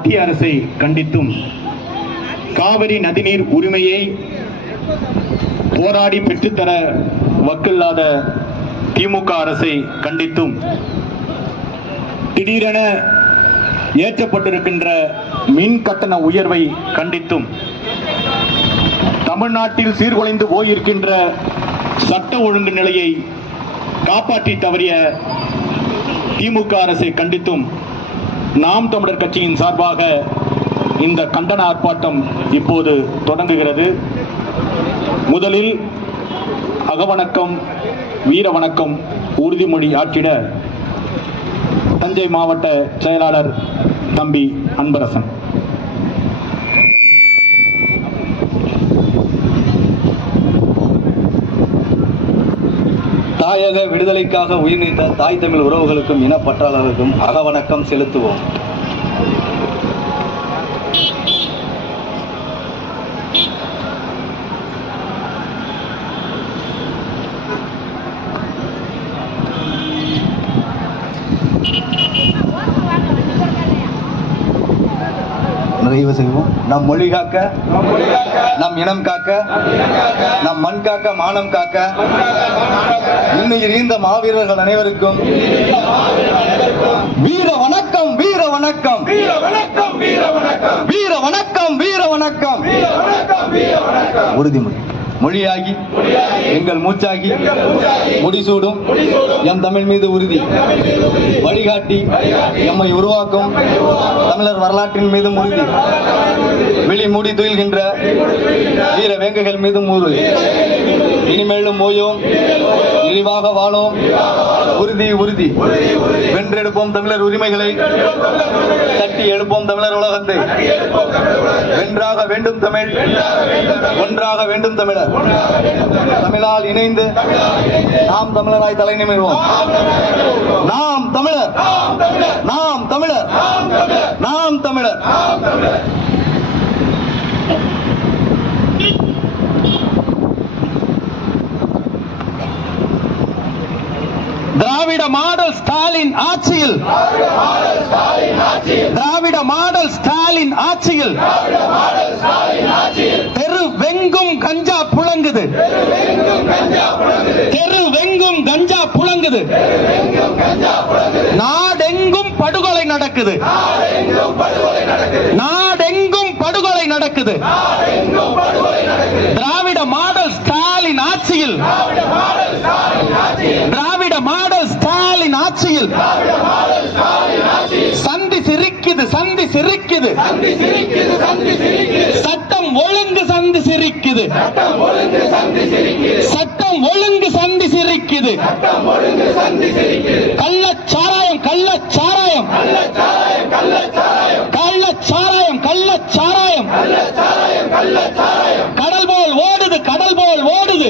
மத்திய அரசை கண்டித்தும் காவிரி நதிநீர் உரிமையை போராடி பெற்றுத்தர வக்கில்லாத திமுக அரசை கண்டித்தும் திடீரென ஏற்றப்பட்டிருக்கின்ற மின் கட்டண உயர்வை கண்டித்தும் தமிழ்நாட்டில் சீர்குலைந்து போயிருக்கின்ற சட்ட ஒழுங்கு நிலையை காப்பாற்றி தவறிய திமுக அரசை கண்டித்தும் நாம் தமிழர் கட்சியின் சார்பாக இந்த கண்டன ஆர்ப்பாட்டம் இப்போது தொடங்குகிறது. முதலில் அகவணக்கம் வீர வணக்கம் உறுதிமொழி ஆற்றிட தஞ்சை மாவட்ட செயலாளர் தம்பி அன்பரசன். தாயக விடுதலைக்காக உயிர் நீத்த தாய் தமிழ் உறவுகளுக்கும் இனப்பற்றாளர்களுக்கும் அகவணக்கம் செலுத்துவோம். நிறைவு செய்வோம். நம் மொழி காக்க நம் இனம் காக்க நம் மண் காக்க மானம் காக்க இன்னைக்கு இந்த மாவீரர்கள் அனைவருக்கும் வீர வணக்கம் வீர வணக்கம் வீர வணக்கம் வீர வணக்கம். வீர வணக்கம் வீர வணக்கம். உறுதிமொழி. மொழியாகி எங்கள் மூச்சாகி முடிசூடும் எம் தமிழ் மீது உறுதி. வழிகாட்டி எம்மை உருவாக்கும் தமிழர் வரலாற்றின் மீதும் உறுதி. விழி மூடி துயில்கின்ற வீர வேங்கைகள் மீதும் உறுதி. இனிமேலும் ஓயோம். இழிவாக வாழோம். உறுதி உறுதி. வென்றெடுப்போம் தமிழர் உரிமைகளை. தட்டி எழுப்போம் தமிழர் உலகத்தை. வென்றாக வேண்டும் தமிழ். ஒன்றாக வேண்டும் தமிழர். தமிழால் இணைந்து நாம் தமிழராய் தலை நிமிர்வோம். நாம் தமிழர். நாம் தமிழர். நாம் தமிழர். திராவிட மாடல் ஸ்டாலின் ஆட்சியில். திராவிட மாடல் ஸ்டாலின் ஆட்சியில். தெரு வெங்கும் கஞ்சா புழங்குது. தெரு வெங்கும் கஞ்சா புழங்குது. நாடெங்கும் படுகொலை நடக்குது. நாடெங்கும் படுகொலை நடக்குது. திராவிட மாடல் ஸ்டாலின் ஆட்சியில். திராவிட மாடல் ஆட்சியில் சந்தி சிரிக்குது சந்தி சிரிக்குது. சட்டம் ஒழுங்கு சந்தி சிரிக்குது. சட்டம் ஒழுங்கு சந்தி சிரிக்குது. கள்ளச்சாராயம் கள்ளச்சாராயம். கள்ளச்சாராயம் கள்ளச்சாராயம் கடல் போல் ஓடுது கடல் போல் ஓடுது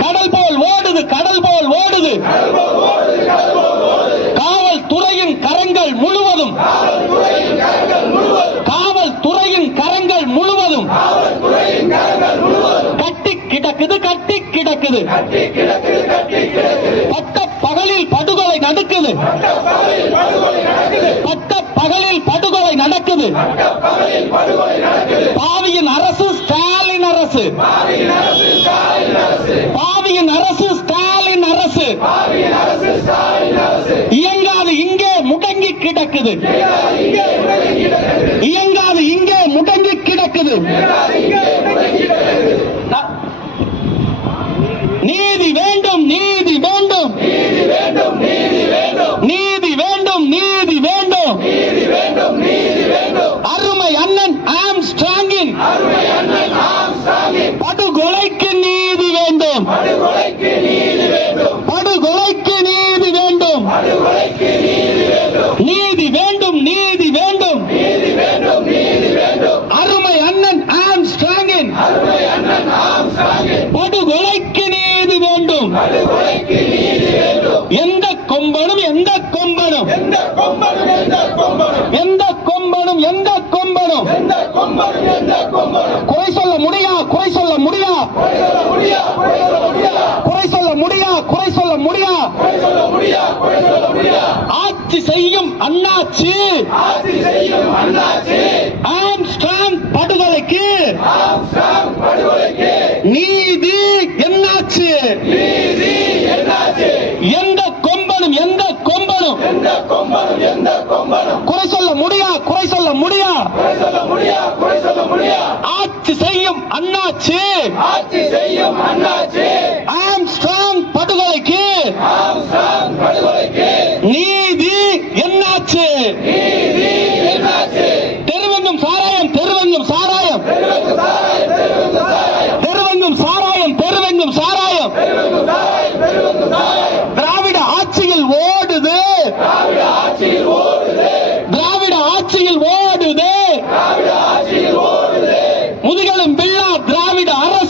கடல் போல் ஓடுது கடல் போல் ஓடுது காவல்துறையின் கரங்கள் முழுவதும் காவல்துறையின் கரங்கள் முழுவதும் கட்டி கிடக்குது கட்டி கிடக்குது பட்ட பகலில் படுகொலை நடக்குது. பட்ட பகலில் படுகொலை நடக்குது. பாவியின் அரசு ஸ்டாலின் அரசு. பாவியின் அரசு ஸ்டாலின் அரசு. இயங்காது இங்கே முடங்கி கிடக்குது. இயங்காது இங்கே முடங்கி கிடக்குது. குறை சொல்ல முடியா குறை சொல்ல முடியா ஆட்சி செய்யும் அண்ணாச்சி. ஆம் ஸ்டாங் படுகொலைக்கு. நீ முதுகெலும் பிள்ளா திராவிட அரசு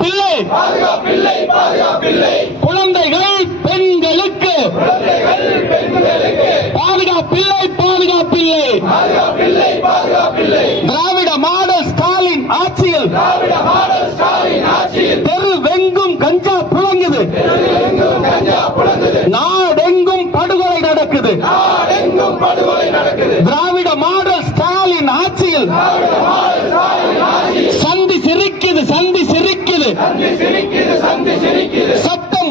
பாதுகாப்பில்லை. பாதுகாப்பில்லை பாதுகாப்பில்லை. குழந்தைகள் பெண்களுக்கு பாதுகாப்பில்லை பாதுகாப்பில்லை. பாதுகாப்பில்லை பாதுகாப்பில்லை. திராவிட மாடல் ஸ்டாலின் ஆட்சியில் திராவிட மாடல் ஸ்டாலின் ஆட்சியில் தெருவெங்கும் கஞ்சா புழங்குது. கஞ்சா நாடெங்கும் படுகொலை நடக்குது. நாடெங்கும் படுகொலை நடக்குது. திராவிட மாடல் ஸ்டாலின் ஆட்சியில் சந்தி சிரிக்குது சந்தி சிரிக்குது. சந்தி சிரிக்குது சட்டம்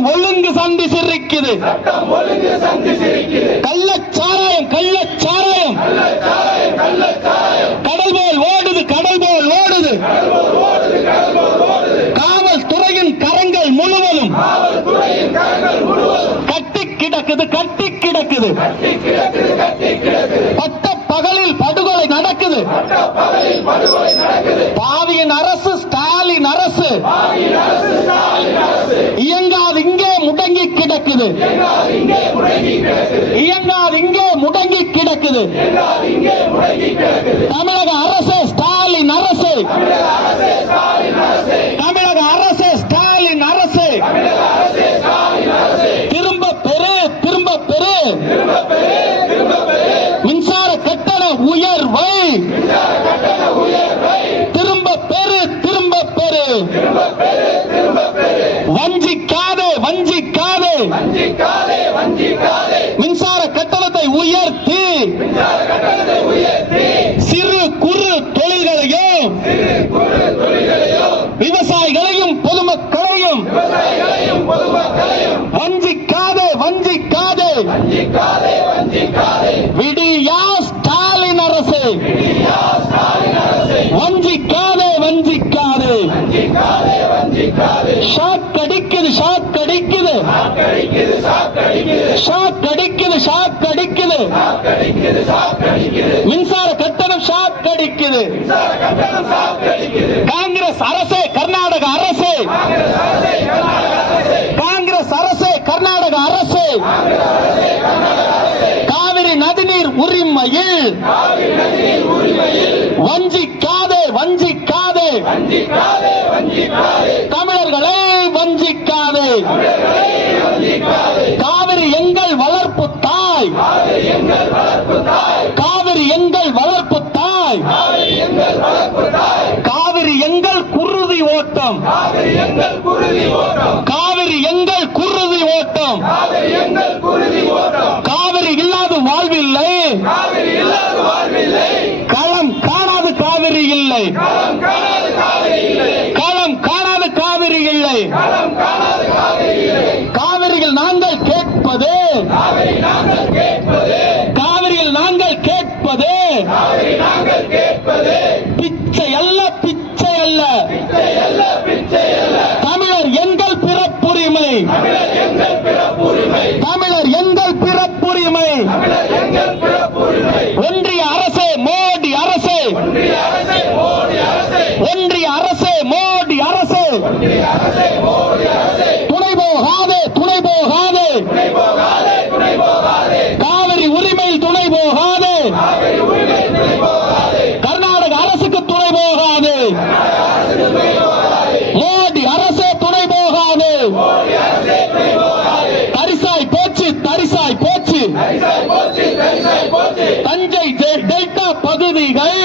ஒழுங்கு சந்தி சிரிக்குது. கள்ளச்சாராயம் கள்ளச்சாராயம். கள்ளச்சாராயம் கள்ளச்சாராயம். கடல் போல் ஓடுது கடல் போல் ஓடுது. காவல்துறையின் கரங்கள் முழுவதும் கட்டி கிடக்குது கட்டி கிடக்குது. பட்ட பகலில் படுகொலை நடக்குது. பாவியின் அரசு ஸ்டாலின் அரசு பாவியின் அரசு ஸ்டாலின் அரசு இயங்காது இங்கே முடங்கி கிடக்குது. இங்கே முடங்கி கிடக்குது இயங்காது இங்கே முடங்கி கிடக்குது. தமிழக அரசு ஸ்டாலின் அரசு. தமிழக அரசு ஸ்டாலின் அரசு. திரும்ப பெரு திரும்ப திரும்ப பெரு திரும்ப பெரு மின்சார கட்டண உயர்வை மின்சார கட்டண உயர்வை திரும்ப பெறு திரும்ப பெறு திரும்ப பெரு திரும்ப பெரு வஞ்சிக்காதே வஞ்சிக்காதே வஞ்சிக்காதே வஞ்சிக்காதே மின்சார கட்டணத்தை உயர்த்தி மின்சார கட்டணத்தை உயர்த்தி சிறு குறு தொழில்களையும் சிறு குறு தொழில்களையும் விவசாயிகளையும் பொதுமக்களையும் விவசாயிகளையும் பொதுமக்களையும் வஞ்சிக்காதே வஞ்சிக்காதே வஞ்சிக்காதே வஞ்சிக்காதே விடியா ஸ்டாலின் அரசு. வஞ்சிக்காதே வஞ்சிக்காதே. ஷாக் அடிக்குது ஷாக் அடிக்குது ஷாக் அடிக்குது ஷாக் அடிக்குது மின்சார கட்டணம் ஷாக் அடிக்குது காங்கிரஸ் அரசே கர்நாடக அரசே காங்கிரஸ் அரசே கர்நாடக அரசே காங்கிரஸ் அரசே கர்நாடக அரசே காவிரி நதிநீர் உரிமையில் வஞ்சிக்காத வஞ்சிக்காத. வஞ்சிக்காதே வஞ்சிக்காதே தமிழர்களை வஞ்சிக்காதே. காவிரி எங்கள் வளர்ப்பு தாய். காவிரி எங்கள் வளர்ப்பு தாய். காவிரி எங்கள் குருதி ஓட்டம் காவிரி எங்கள் குருதி ஓட்டம் காவிரி எங்கள் குருதி ஓட்டம். காவிரி எங்கள் குருதி ஓட்டம். காவிரி இல்லாத வாழ்வில்லை. களம் காணாத காவிரி இல்லை. களம் காணாத காவிரி இல்லை. களம் காணாத காவிரி காவிரியில் நாங்கள் கேட்பது. காவிரி நாங்கள் கேட்பது. காவிரியில் நாங்கள் கேட்பது. காவிரி நாங்கள் கேட்பது. பிச்சை அல்ல பிச்சை அல்ல. பிச்சை அல்ல பிச்சை அல்ல. கர்நாடக அரசுக்கு துணை போகாது. மோடி அரசு துணை போகாது. தரிசாய் போச்சு தரிசாய் போச்சு. தஞ்சை டெல்டா பகுதிகள்